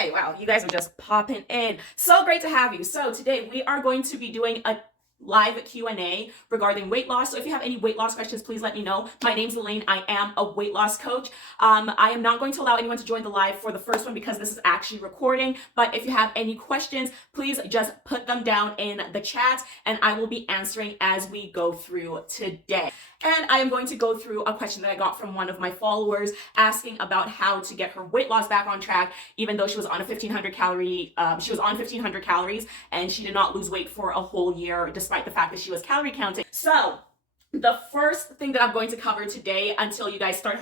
Okay, wow, you guys are just popping in. So great to have you. So today we are going to be doing a live Q&A regarding weight loss. So if you have any weight loss questions, please let me know. My name's Elaine. I am a weight loss coach. I am not going to allow anyone to join the live for the first one because this is actually recording. But if you have any questions, please just put them down in the chat and I will be answering as we go through today. And I am going to go through a question that I got from one of my followers asking about how to get her weight loss back on track, even though she was on a 1500 calories and she did not lose weight for a whole year, despite the fact that she was calorie counting. So the first thing that I'm going to cover today, until you guys start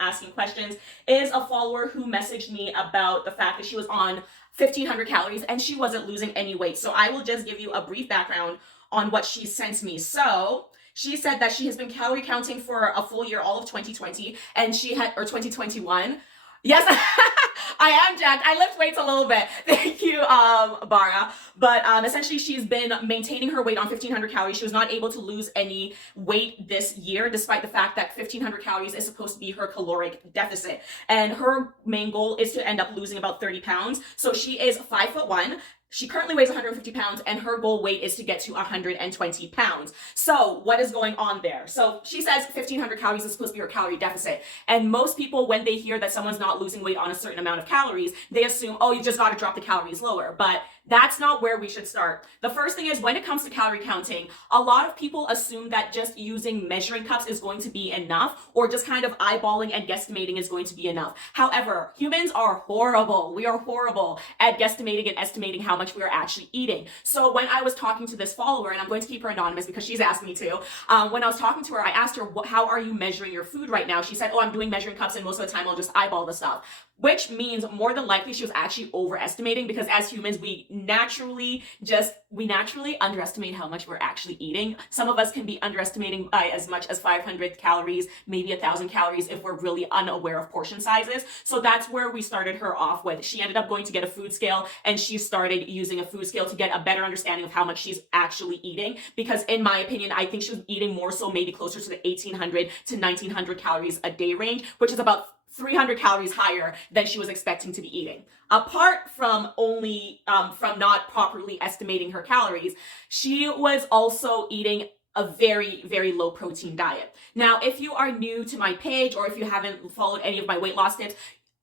asking questions, is a follower who messaged me about the fact that she was on 1500 calories and she wasn't losing any weight. So I will just give you a brief background on what she sent me. So she said that she has been calorie counting for a full year, all of 2020, and or 2021. Yes, I am jacked. I lift weights a little bit. Thank you, Bara. But essentially, she's been maintaining her weight on 1500 calories. She was not able to lose any weight this year, despite the fact that 1500 calories is supposed to be her caloric deficit. And her main goal is to end up losing about 30 pounds. So she is 5'1". She currently weighs 150 pounds and her goal weight is to get to 120 pounds. So what is going on there? So she says 1500 calories is supposed to be her calorie deficit. And most people, when they hear that someone's not losing weight on a certain amount of calories, they assume, oh, you just got to drop the calories lower. But that's not where we should start. The first thing is, when it comes to calorie counting, a lot of people assume that just using measuring cups is going to be enough, or just kind of eyeballing and guesstimating is going to be enough. However, humans are horrible. We are horrible at guesstimating and estimating how much we are actually eating. So when I was talking to this follower, and I'm going to keep her anonymous because she's asked me to, when I was talking to her, I asked her, how are you measuring your food right now? She said, oh, I'm doing measuring cups and most of the time I'll just eyeball the stuff. Which means more than likely she was actually overestimating, because as humans, we naturally underestimate how much we're actually eating. Some of us can be underestimating by as much as 500 calories, maybe 1,000 calories if we're really unaware of portion sizes. So that's where we started her off with. She ended up going to get a food scale and she started using a food scale to get a better understanding of how much she's actually eating. Because in my opinion, I think she was eating more so maybe closer to the 1,800 to 1,900 calories a day range, which is about 300 calories higher than she was expecting to be eating. Apart from from not properly estimating her calories, she was also eating a very, very low protein diet. Now, if you are new to my page or if you haven't followed any of my weight loss tips,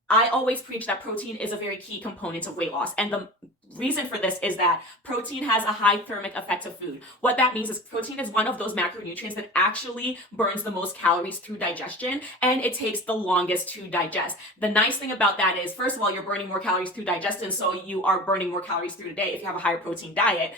I always preach that protein is a very key component of weight loss. And the reason for this is that protein has a high thermic effect of food. What that means is protein is one of those macronutrients that actually burns the most calories through digestion, and it takes the longest to digest. The nice thing about that is, first of all, you're burning more calories through digestion, so you are burning more calories through the day if you have a higher protein diet.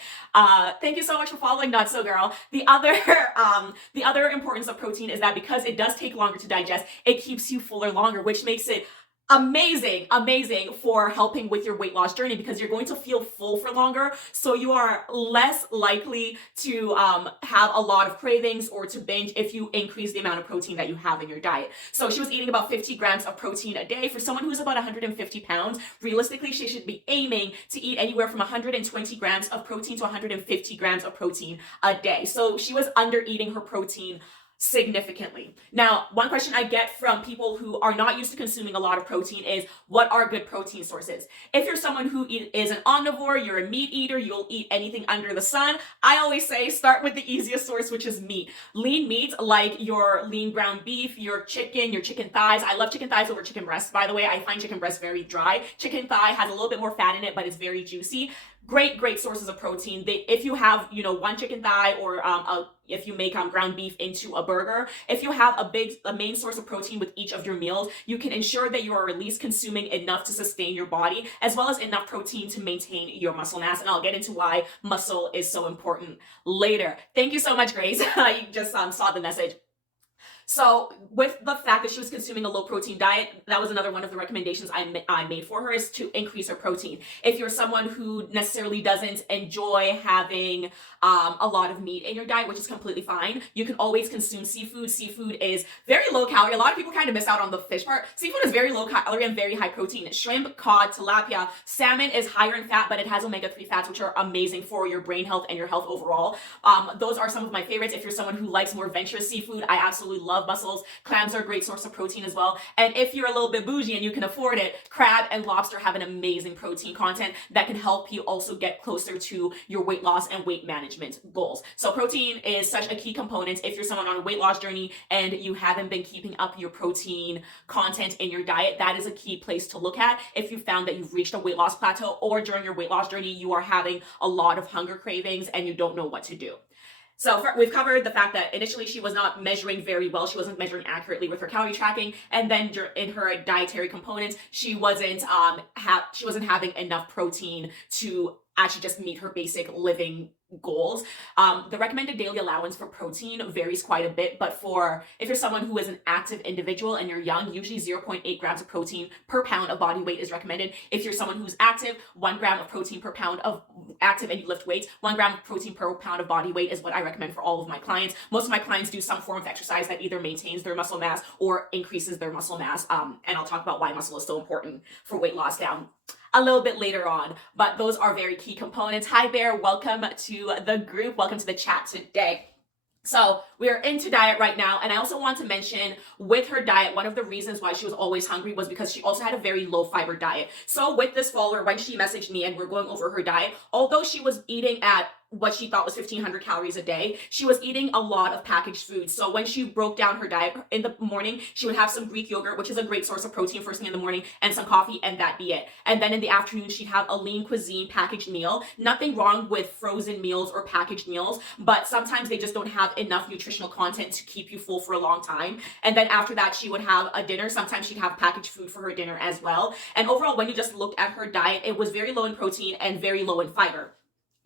Thank you so much for following Not So Girl. The other importance of protein is that because it does take longer to digest, it keeps you fuller longer, which makes it amazing for helping with your weight loss journey, because you're going to feel full for longer, so you are less likely to have a lot of cravings or to binge if you increase the amount of protein that you have in your diet. So she was eating about 50 grams of protein a day. For someone who's about 150 pounds, realistically she should be aiming to eat anywhere from 120 grams of protein to 150 grams of protein a day. So she was under eating her protein significantly. Now, one question I get from people who are not used to consuming a lot of protein is, what are good protein sources? If you're someone who is an omnivore, you're a meat eater, you'll eat anything under the sun, I always say start with the easiest source, which is meat. Lean meats like your lean ground beef, your chicken thighs. I love chicken thighs over chicken breasts, by the way. I find chicken breasts very dry. Chicken thigh has a little bit more fat in it, but it's very juicy. Great sources of protein. If you have, one chicken thigh, or if you make ground beef into a burger, if you have a main source of protein with each of your meals, you can ensure that you are at least consuming enough to sustain your body, as well as enough protein to maintain your muscle mass. And I'll get into why muscle is so important later. Thank you so much, Grace. You just saw the message. So with the fact that she was consuming a low protein diet, that was another one of the recommendations I made for her, is to increase her protein. If you're someone who necessarily doesn't enjoy having a lot of meat in your diet, which is completely fine, you can always consume seafood. Seafood is very low calorie. A lot of people kind of miss out on the fish part. Seafood is very low calorie and very high protein. Shrimp, cod, tilapia, salmon is higher in fat, but it has omega-3 fats, which are amazing for your brain health and your health overall. Those are some of my favorites. If you're someone who likes more adventurous seafood, I absolutely love love mussels. Clams are a great source of protein as well. And if you're a little bit bougie and you can afford it, crab and lobster have an amazing protein content that can help you also get closer to your weight loss and weight management goals. So protein is such a key component if you're someone on a weight loss journey and you haven't been keeping up your protein content in your diet. That is a key place to look at if you found that you've reached a weight loss plateau, or during your weight loss journey you are having a lot of hunger cravings and you don't know what to do. So we've covered the fact that initially she was not measuring very well. She wasn't measuring accurately with her calorie tracking. And then in her dietary components, she wasn't having enough protein to actually just meet her basic living goals. The recommended daily allowance for protein varies quite a bit, but if you're someone who is an active individual and you're young, usually 0.8 grams of protein per pound of body weight is recommended. If you're someone who's active, 1 gram of protein per pound of active and you lift weights, 1 gram of protein per pound of body weight is what I recommend for all of my clients. Most of my clients do some form of exercise that either maintains their muscle mass or increases their muscle mass. And I'll talk about why muscle is so important for weight loss down a little bit later on, but those are very key components. Hi there, welcome to the group, welcome to the chat today. So we're into diet right now, and I also want to mention with her diet, one of the reasons why she was always hungry was because she also had a very low fiber diet. So with this follower, when she messaged me and we're going over her diet, although she was eating at what she thought was 1,500 calories a day, she was eating a lot of packaged foods. So when she broke down her diet in the morning, she would have some Greek yogurt, which is a great source of protein first thing in the morning, and some coffee, and that'd be it. And then in the afternoon, she'd have a lean cuisine packaged meal. Nothing wrong with frozen meals or packaged meals, but sometimes they just don't have enough nutritional content to keep you full for a long time. And then after that, she would have a dinner. Sometimes she'd have packaged food for her dinner as well. And overall, when you just looked at her diet, it was very low in protein and very low in fiber.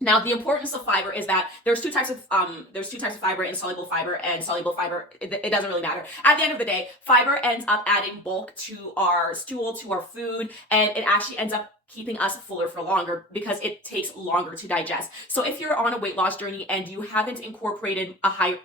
Now, the importance of fiber is that there's two types of fiber, insoluble fiber and soluble fiber. It doesn't really matter. At the end of the day, fiber ends up adding bulk to our stool, to our food, and it actually ends up keeping us fuller for longer because it takes longer to digest. So if you're on a weight loss journey and you haven't incorporated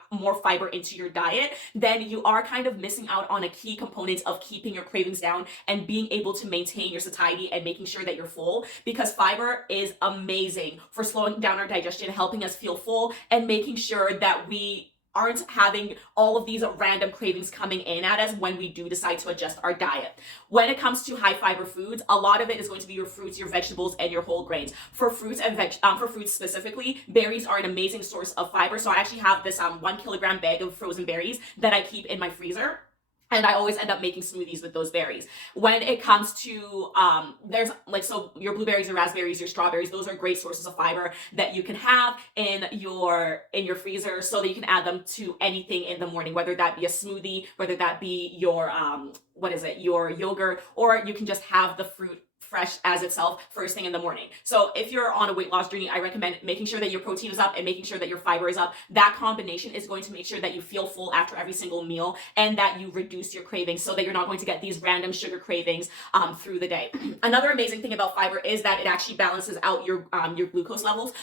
more fiber into your diet, then you are kind of missing out on a key component of keeping your cravings down and being able to maintain your satiety and making sure that you're full, because fiber is amazing for slowing down our digestion, helping us feel full, and making sure that we aren't having all of these random cravings coming in at us when we do decide to adjust our diet. When it comes to high fiber foods, a lot of it is going to be your fruits, your vegetables, and your whole grains. For fruits specifically, berries are an amazing source of fiber. So I actually have this 1 kilogram bag of frozen berries that I keep in my freezer. And I always end up making smoothies with those berries. When it comes to, so your blueberries, your raspberries, your strawberries, those are great sources of fiber that you can have in your freezer so that you can add them to anything in the morning, whether that be a smoothie, whether that be your, your yogurt, or you can just have the fruit fresh as itself first thing in the morning. So if you're on a weight loss journey, I recommend making sure that your protein is up and making sure that your fiber is up. That combination is going to make sure that you feel full after every single meal and that you reduce your cravings so that you're not going to get these random sugar cravings through the day. Another amazing thing about fiber is that it actually balances out your glucose levels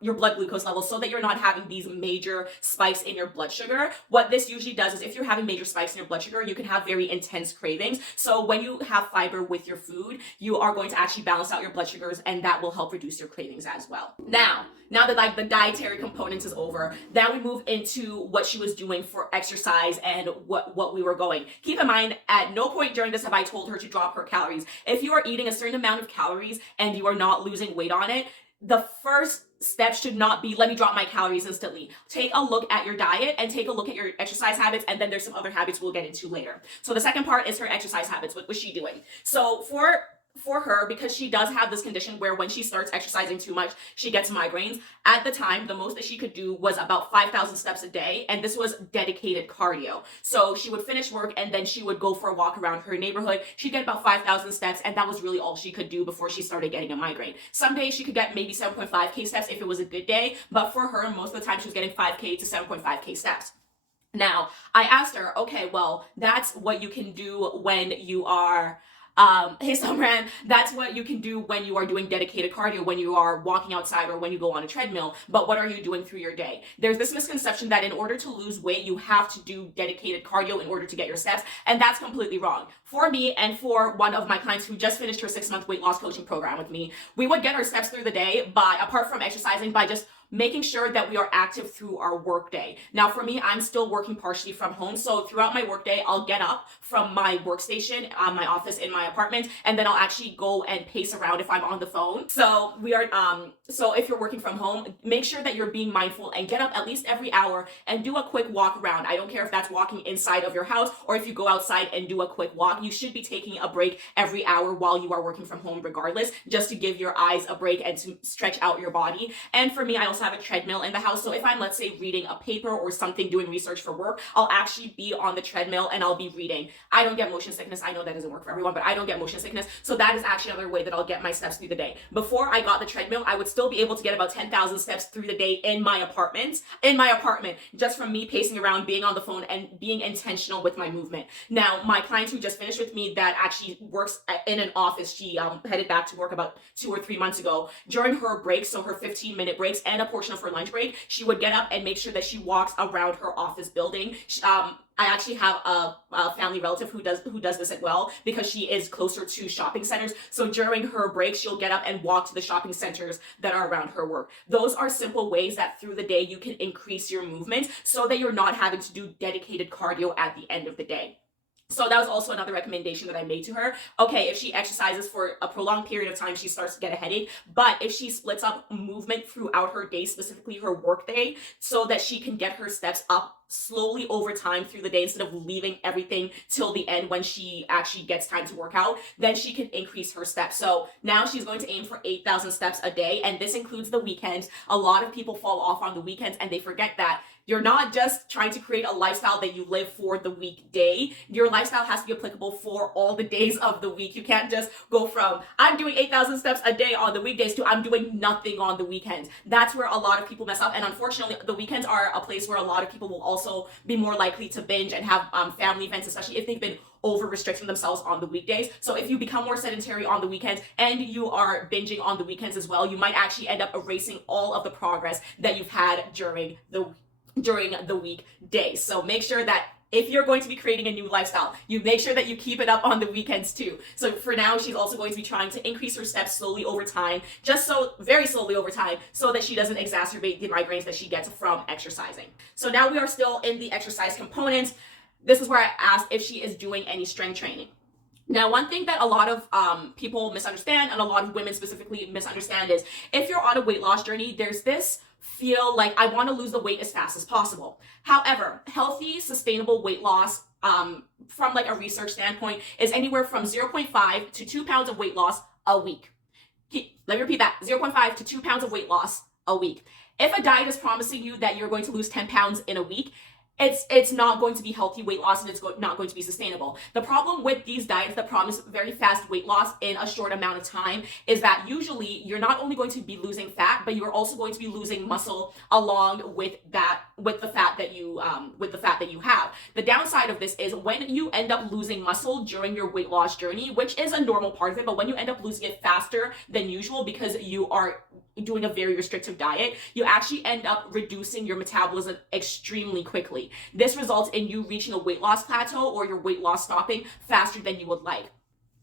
your blood glucose levels so that you're not having these major spikes in your blood sugar. What this usually does is if you're having major spikes in your blood sugar, you can have very intense cravings. So when you have fiber with your food, you are going to actually balance out your blood sugars, and that will help reduce your cravings as well. Now that the dietary components is over, then we move into what she was doing for exercise and what we were going. Keep in mind, at no point during this have I told her to drop her calories. If you are eating a certain amount of calories and you are not losing weight on it, the first step should not be, let me drop my calories instantly. Take a look at your diet and take a look at your exercise habits, and then there's some other habits we'll get into later. So the second part is her exercise habits. What was she doing? So for her, because she does have this condition where when she starts exercising too much, she gets migraines. At the time, the most that she could do was about 5,000 steps a day, and this was dedicated cardio. So she would finish work and then she would go for a walk around her neighborhood. She'd get about 5,000 steps, and that was really all she could do before she started getting a migraine. Some days she could get maybe 7.5K steps if it was a good day, but for her, most of the time she was getting 5K to 7.5K steps. Now, I asked her, okay, well, that's what you can do when you are hey Samran, that's what you can do when you are doing dedicated cardio, when you are walking outside or when you go on a treadmill, but what are you doing through your day? There's this misconception that in order to lose weight, you have to do dedicated cardio in order to get your steps, and that's completely wrong. For me and for one of my clients who just finished her 6-month weight loss coaching program with me, we would get our steps through the day apart from exercising, by just making sure that we are active through our workday. Now, for me, I'm still working partially from home. So throughout my workday, I'll get up from my workstation, my office in my apartment, and then I'll actually go and pace around if I'm on the phone. So so if you're working from home, make sure that you're being mindful and get up at least every hour and do a quick walk around. I don't care if that's walking inside of your house or if you go outside and do a quick walk. You should be taking a break every hour while you are working from home regardless, just to give your eyes a break and to stretch out your body. And for me, I also have a treadmill in the house. So if I'm, let's say, reading a paper or something, doing research for work, I'll actually be on the treadmill and I'll be reading. I don't get motion sickness. I know that doesn't work for everyone, but I don't get motion sickness. So that is actually another way that I'll get my steps through the day. Before I got the treadmill, I would still be able to get about 10,000 steps through the day in my apartment, just from me pacing around, being on the phone, and being intentional with my movement. Now, my client who just finished with me that actually works in an office, she headed back to work about 2 or 3 months ago. During her breaks, so her 15-minute breaks and a portion of her lunch break, she would get up and make sure that she walks around her office building. I actually have a family relative who does this as well, because she is closer to shopping centers. So during her break, she'll get up and walk to the shopping centers that are around her work. Those are simple ways that through the day you can increase your movement so that you're not having to do dedicated cardio at the end of the day. So that was also another recommendation that I made to her. Okay, if she exercises for a prolonged period of time, she starts to get a headache. But if she splits up movement throughout her day, specifically her work day, so that she can get her steps up slowly over time through the day instead of leaving everything till the end when she actually gets time to work out, then she can increase her steps. So now she's going to aim for 8,000 steps a day, and this includes the weekends. A lot of people fall off on the weekends and they forget that you're not just trying to create a lifestyle that you live for the weekday. Your lifestyle has to be applicable for all the days of the week. You can't just go from I'm doing 8,000 steps a day on the weekdays to I'm doing nothing on the weekends. That's where a lot of people mess up. And unfortunately, the weekends are a place where a lot of people will also be more likely to binge and have family events, especially if they've been over restricting themselves on the weekdays. So if you become more sedentary on the weekends and you are binging on the weekends as well, you might actually end up erasing all of the progress that you've had during the weekdays. So make sure that if you're going to be creating a new lifestyle, you make sure that you keep it up on the weekends too. So for now, she's also going to be trying to increase her steps slowly over time, very slowly over time, so that she doesn't exacerbate the migraines that she gets from exercising. So now we are still in the exercise component. This is where I asked if she is doing any strength training. Now, one thing that a lot of people misunderstand, and a lot of women specifically misunderstand, is if you're on a weight loss journey, there's this feel like I want to lose the weight as fast as possible. However, healthy, sustainable weight loss from like a research standpoint is anywhere from 0.5 to 2 pounds of weight loss a week. Let me repeat that, 0.5 to 2 pounds of weight loss a week. If a diet is promising you that you're going to lose 10 pounds in a week, it's not going to be healthy weight loss, and it's not going to be sustainable. The problem with these diets that promise very fast weight loss in a short amount of time is that usually you're not only going to be losing fat, but you're also going to be losing muscle along with the fat that you have. The downside of this is when you end up losing muscle during your weight loss journey, which is a normal part of it, but when you end up losing it faster than usual because you are doing a very restrictive diet, you actually end up reducing your metabolism extremely quickly. This results in you reaching a weight loss plateau or your weight loss stopping faster than you would like.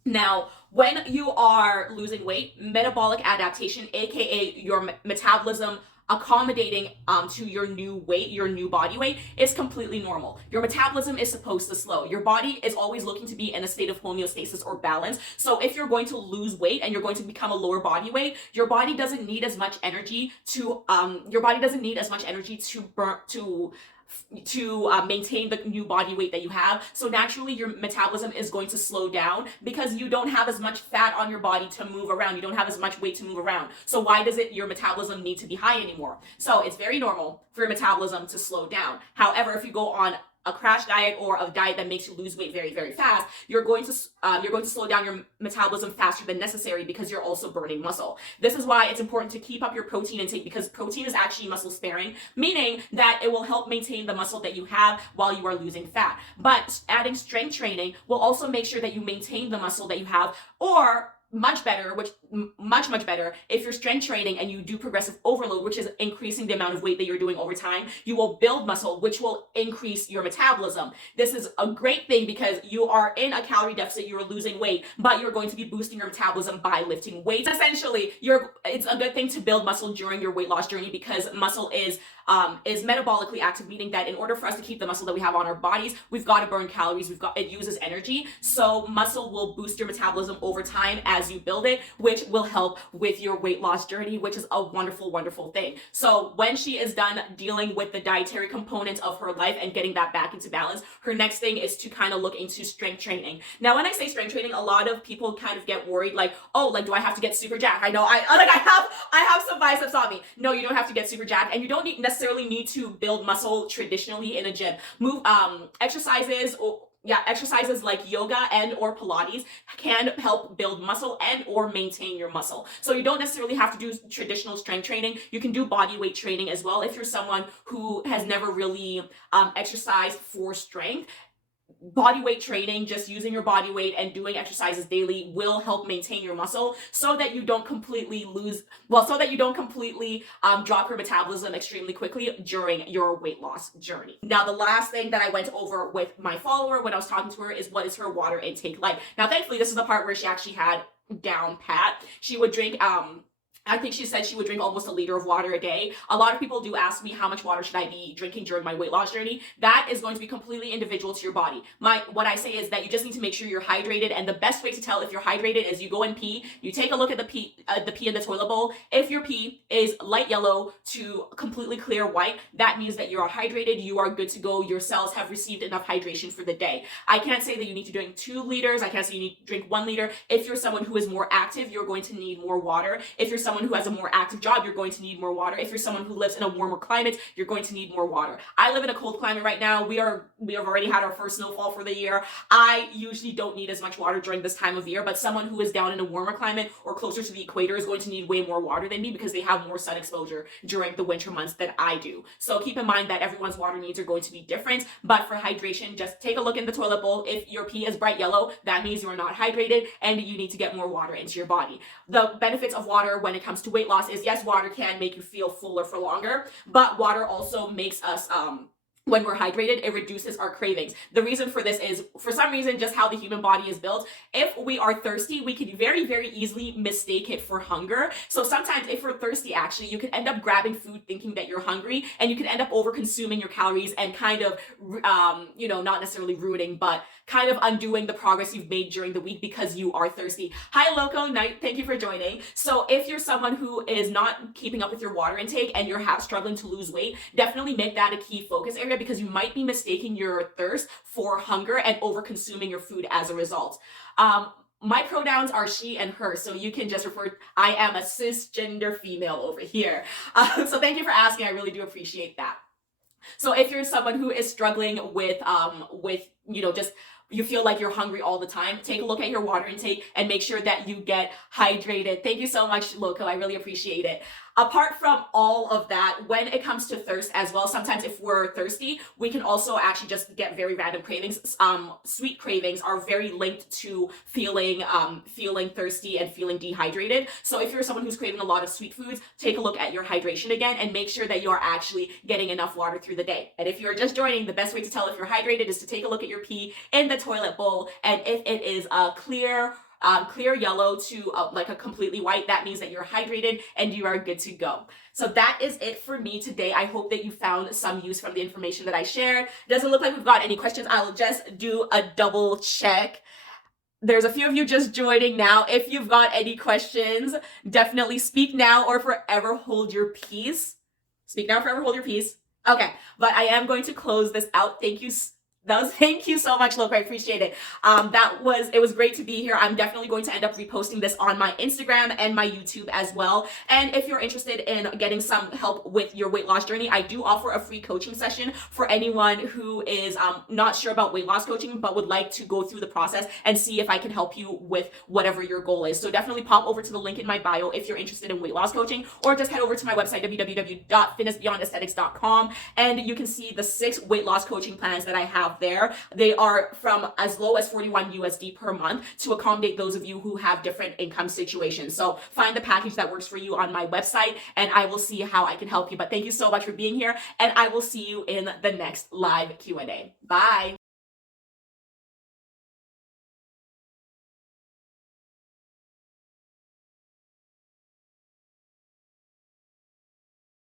Now, when you are losing weight, metabolic adaptation, aka your metabolism accommodating to your new weight, your new body weight, is completely normal. Your metabolism is supposed to slow. Your body is always looking to be in a state of homeostasis or balance. So if you're going to lose weight and you're going to become a lower body weight, your body doesn't need as much energy to maintain the new body weight that you have. So naturally your metabolism is going to slow down because you don't have as much fat on your body to move around. You don't have as much weight to move around. So why does your metabolism need to be high anymore? So it's very normal for your metabolism to slow down. However, if you go on a crash diet or a diet that makes you lose weight very, very fast, you're going to slow down your metabolism faster than necessary because you're also burning muscle. This is why it's important to keep up your protein intake, because protein is actually muscle sparing, meaning that it will help maintain the muscle that you have while you are losing fat. But adding strength training will also make sure that you maintain the muscle that you have, or much better, which much, much better. If you're strength training and you do progressive overload, which is increasing the amount of weight that you're doing over time, you will build muscle, which will increase your metabolism. This is a great thing because you are in a calorie deficit, you're losing weight, but you're going to be boosting your metabolism by lifting weights. Essentially, it's a good thing to build muscle during your weight loss journey because muscle is metabolically active, meaning that in order for us to keep the muscle that we have on our bodies, we've got to burn calories. It uses energy. So muscle will boost your metabolism over time as you build it, which will help with your weight loss journey, which is a wonderful, wonderful thing. So when she is done dealing with the dietary components of her life and getting that back into balance, her next thing is to kind of look into strength training. Now, when I say strength training, a lot of people kind of get worried, like, oh, like, do I have to get super jacked? I know I have some biceps on me. No, you don't have to get super jacked, and you don't necessarily need to build muscle traditionally in a gym. Exercises like yoga and or Pilates can help build muscle and or maintain your muscle. So you don't necessarily have to do traditional strength training. You can do body weight training as well. If you're someone who has never really exercised for strength, body weight training, just using your body weight and doing exercises daily will help maintain your muscle so that you don't completely drop your metabolism extremely quickly during your weight loss journey. Now, the last thing that I went over with my follower when I was talking to her is what is her water intake like. Now, thankfully, this is the part where she actually had down pat. She would drink I think she said she would drink almost 1 liter of water a day. A lot of people do ask me how much water should I be drinking during my weight loss journey. That is going to be completely individual to your body. What I say is that you just need to make sure you're hydrated, and the best way to tell if you're hydrated is you go and pee. You take a look at the pee in the toilet bowl. If your pee is light yellow to completely clear white, that means that you are hydrated. You are good to go. Your cells have received enough hydration for the day. I can't say that you need to drink 2 liters. I can't say you need to drink 1 liter. If you're someone who is more active, you're going to need more water. If you're someone who has a more active job, you're going to need more water. If you're someone who lives in a warmer climate, you're going to need more water. I live in a cold climate right now. We have already had our first snowfall for the year. I usually don't need as much water during this time of year, but someone who is down in a warmer climate or closer to the equator is going to need way more water than me because they have more sun exposure during the winter months than I do. So keep in mind that everyone's water needs are going to be different, but for hydration, just take a look in the toilet bowl. If your pee is bright yellow, that means you're not hydrated and you need to get more water into your body. The benefits of water when it comes to weight loss is, yes, water can make you feel fuller for longer, but water also makes us when we're hydrated, it reduces our cravings. The reason for this is, for some reason, just how the human body is built. If we are thirsty, we can very, very easily mistake it for hunger. So sometimes if we're thirsty, actually, you can end up grabbing food thinking that you're hungry, and you can end up over consuming your calories and kind of, not necessarily ruining, but kind of undoing the progress you've made during the week because you are thirsty. Hi, Loco Knight. Thank you for joining. So if you're someone who is not keeping up with your water intake and you're struggling to lose weight, definitely make that a key focus area because you might be mistaking your thirst for hunger and over consuming your food as a result. My pronouns are she and her, so you can just refer, I am a cisgender female over here. So thank you for asking. I really do appreciate that. So if you're someone who is struggling with just you feel like you're hungry all the time, take a look at your water intake and make sure that you get hydrated. Thank you so much, Loco. I really appreciate it. Apart from all of that, when it comes to thirst as well, sometimes if we're thirsty, we can also actually just get very random cravings. Sweet cravings are very linked to feeling thirsty and feeling dehydrated. So if you're someone who's craving a lot of sweet foods, take a look at your hydration again and make sure that you are actually getting enough water through the day. And if you're just joining, the best way to tell if you're hydrated is to take a look at your pee in the toilet bowl. And if it is clear yellow to like a completely white, that means that you're hydrated and you are good to go. So that is it for me today. I hope that you found some use from the information that I shared. Doesn't look like we've got any questions. I'll just do a double check. There's a few of you just joining now. If you've got any questions, definitely speak now or forever hold your peace. Speak now, forever hold your peace. Okay, but I am going to close this out. Thank you so much, Loco. I appreciate it. It was great to be here. I'm definitely going to end up reposting this on my Instagram and my YouTube as well. And if you're interested in getting some help with your weight loss journey, I do offer a free coaching session for anyone who is not sure about weight loss coaching, but would like to go through the process and see if I can help you with whatever your goal is. So definitely pop over to the link in my bio if you're interested in weight loss coaching, or just head over to my website, www.fitnessbeyondaesthetics.com, and you can see the 6 weight loss coaching plans that I have out there. They are from as low as 41 USD per month to accommodate those of you who have different income situations. So find the package that works for you on my website, and I will see how I can help you. But thank you so much for being here, and I will see you in the next live Q&A. Bye.